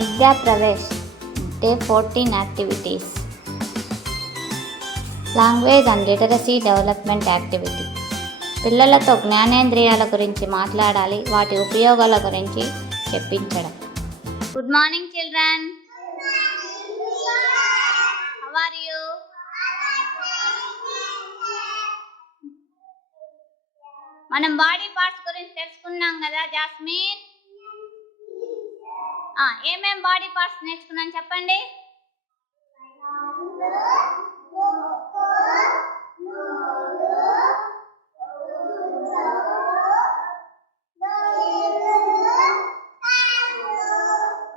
విద్యా Pravesh day 14 activities. Language and literacy development activity. పిల్లలతో జ్ఞానేంద్రియాల గురించి మాట్లాడాలి, వాటి ఉపయోగాల గురించి చెప్పించడం. Good morning children, how are you? మనం బాడీ పార్ట్స్ గురించి తెలుసుకున్నాం కదా జాస్మిన్. ఏమేం బాడీ పార్ట్స్ నేర్చుకున్నాం చెప్పండి.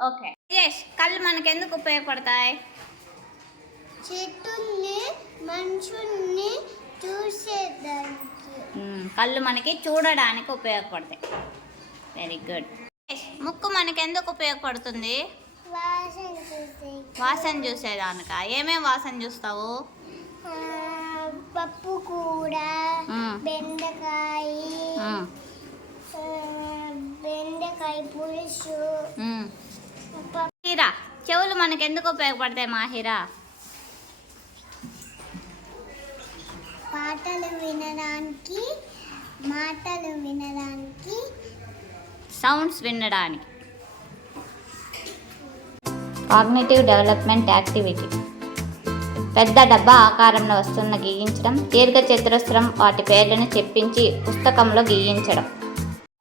ఓకే, కళ్ళు మనకు ఎందుకు ఉపయోగపడతాయి? చెట్టుని మనుషుల్ని చూసేదానికి. కళ్ళు మనకి చూడడానికి ఉపయోగపడతాయి. Very good. ముక్కు మనకి ఎందుకు ఉపయోగపడుతుంది? వాసన చూసేదానిక. ఏమేం వాసన చూస్తావు? పప్పు కూర, బెండకాయ పులుసు. మాహిరా, చెవులు మనకి ఎందుకు ఉపయోగపడతాయి మాహిరా? మాటలు వినడానికి, సౌండ్స్ వినడానికి. Cognitive development activity. పెద్ద డబ్బా ఆకారంలో వస్తున్న గీయించడం, దీర్ఘ చతురస్రం వాటి పేర్లను చెప్పించి పుస్తకంలో గీయించడం.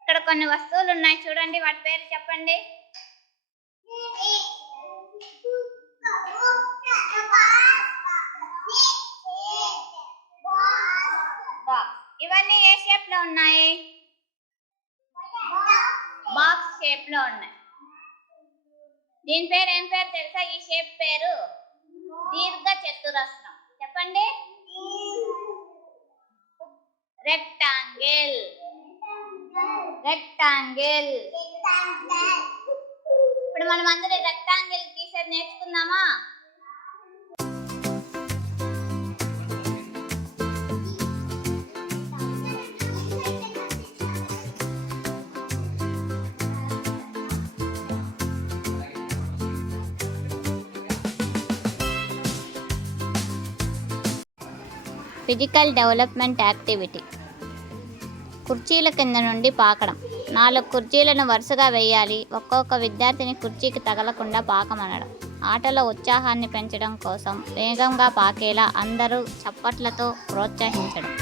ఇక్కడ కొన్ని వస్తువులు ఉన్నాయి చూడండి, వాటి పేర్లు చెప్పండి. ఇవన్నీ ఏ షేప్ లో ఉన్నాయి? బాక్స్ షేప్ లో ఉన్నాయి. దీని పేరు ఏం పేరు తెలుసా? ఈ షేప్ పేరు దీర్ఘ చతురస్రం. చెప్పండి. రెక్టాంగిల్. రెక్టాంగిల్. ఇప్పుడు మనం అందరూ రెక్టాంగిల్ గీసేది నేర్చుకుందామా? Physical development activity. కుర్చీల కింద నుండి పాకడం. 4 కుర్చీలను వరుసగా వేయాలి, ఒక్కొక్క విద్యార్థిని కుర్చీకి తగలకుండా పాకమనడం. ఆటలో ఉత్సాహాన్ని పెంచడం కోసం వేగంగా పాకేలా అందరూ చప్పట్లతో ప్రోత్సహించడం.